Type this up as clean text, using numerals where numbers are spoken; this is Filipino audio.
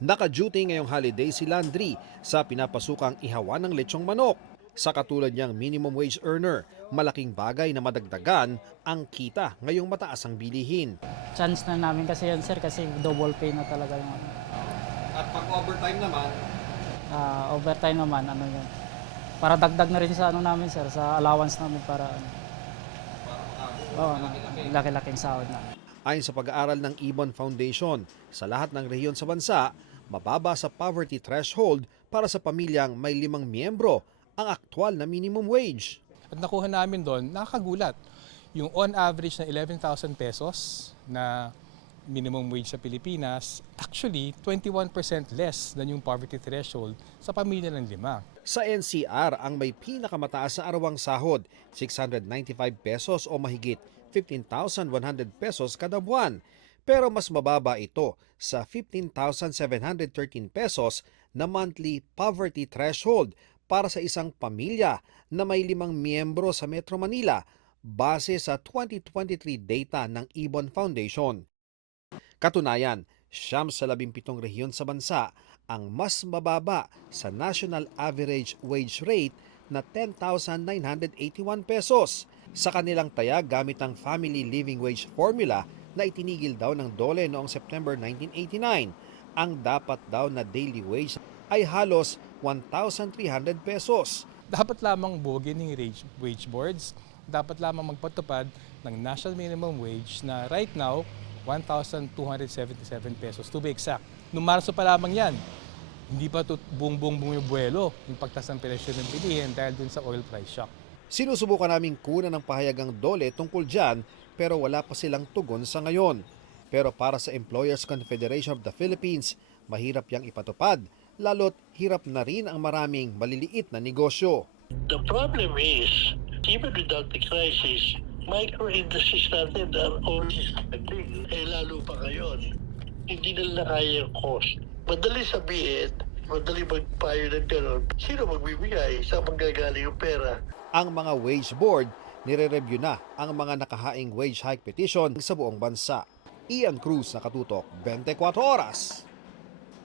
Naka-duty ngayong holiday si Landry sa pinapasukang ihawan ng lechong manok. Sa katulad niyang minimum wage earner, malaking bagay na madagdagan ang kita ngayong mataas ang bilihin. Chance na namin kasi yan sir kasi double pay na talaga yung At pag overtime naman, overtime naman ano yun. Para dagdag na rin sa ano namin sir, sa allowance namin para laki-laking sahod na. ayon sa pag-aaral ng Ibon Foundation, sa lahat ng rehiyon sa bansa, mababa sa poverty threshold para sa pamilyang may 5 miyembro ang aktwal na minimum wage. At nakuha namin doon, nakakagulat. Yung on average na 11,000 pesos na minimum wage sa Pilipinas, actually 21% less than yung poverty threshold sa pamilya ng 5. Sa NCR, ang may pinakamataas na arawang sahod, 695 pesos o mahigit 15,100 pesos kada buwan. Pero mas mababa ito sa 15,713 pesos na monthly poverty threshold para sa isang pamilya na may 5 miyembro sa Metro Manila base sa 2023 data ng Ibon Foundation. Katunayan, 17 rehiyon sa bansa ang mas mababa sa national average wage rate na 10,981 pesos. Sa kanilang tayag gamit ang Family Living Wage Formula na itinigil daw ng DOLE noong September 1989, ang dapat daw na daily wage ay halos 1,300 pesos. Dapat lamang bugin ng wage boards, dapat lamang magpatupad ng national minimum wage na right now, 1,277 pesos to be exact. Noong Marso pa lamang yan, hindi pa ito buong bumibuelo yung pagtaas ng presyo ng bilihin dahil dun sa oil price shock. Sinusubukan naming kunan ng pahayagang DOLE tungkol dyan pero wala pa silang tugon sa ngayon. Pero para sa Employers Confederation of the Philippines, mahirap yang ipatupad, lalo't hirap na rin ang maraming maliliit na negosyo. The problem is, even without the crisis, micro-industries natin are always struggling. Lalo pa ngayon, hindi nila kaya yung cost. Madali sabihin, madali magpayo ng gano'n. Sino magbibigay? Saan manggagaling yung pera? Ang mga wage board, nire-review na ang mga nakahaing wage hike petition sa buong bansa. Ian Cruz, Nakatutok, 24 Oras.